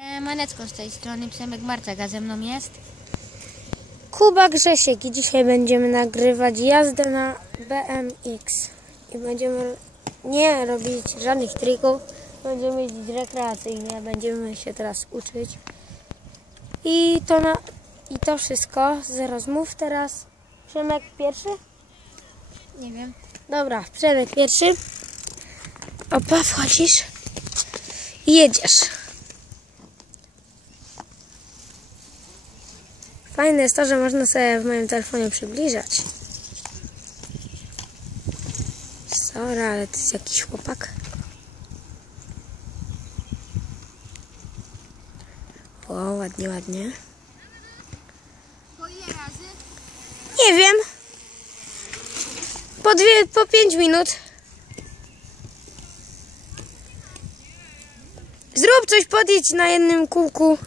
E, Manecko z tej strony, Przemek Marcega ze mną jest. Kuba Grzesiek i dzisiaj będziemy nagrywać jazdę na BMX. I będziemy nie robić żadnych trików, będziemy jeździć rekreacyjnie, będziemy się teraz uczyć. I to, na, i to wszystko z rozmów teraz. Przemek pierwszy? Nie wiem. Dobra, Przemek pierwszy. Opa, wchodzisz i jedziesz. Fajne jest to, że można sobie w moim telefonie przybliżać. Sorry, ale to jest jakiś chłopak. O, ładnie, ładnie. Nie wiem. Po dwie, po pięć minut. Zrób coś, podjedź na jednym kółku.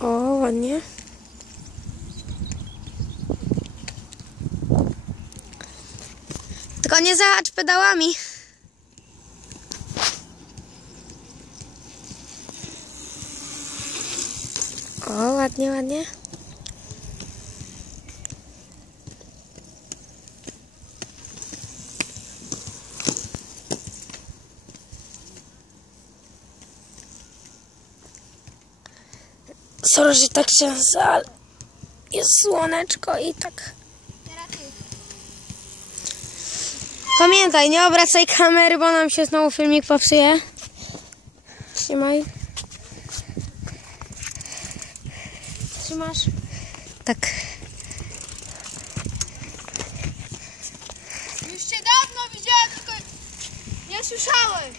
O, ładnie. Tylko nie zahacz pedałami. O, ładnie, ładnie. Sorry, że tak często, ale jest słoneczko i tak. Pamiętaj, nie obracaj kamery, bo nam się znowu filmik popsuje. Trzymaj. Trzymasz? Tak. Już cię dawno widziałem, tylko nie słyszałem.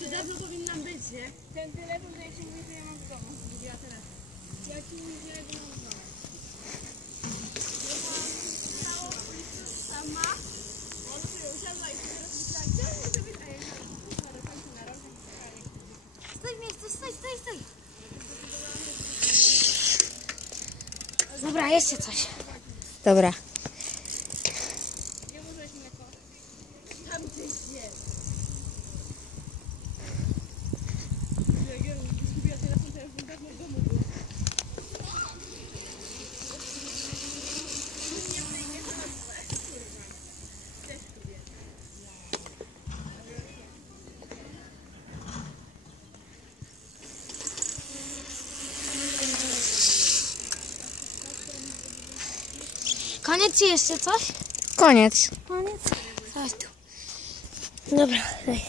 To dawno powinnam być, nie? Ten telefon, to jak się mówi, to ja mam w domu. Ja teraz. Ja ci mówię, że ja go mam w domu. Sama. On sobie usiadła i teraz myślała, gdzie on może być? A ja się. Stój w miejscu, stój, stój, stój. Dobra, jeszcze coś. Dobra. Nie może mleko. Tam gdzieś jest. Jak ja zgubiła telefon, to ja już dawno w domu była. Nie w tej nie chodzę. Kurwa. Też lubię. Koniec czy jeszcze coś? Koniec. Koniec. Chodź tu. Dobra, daj.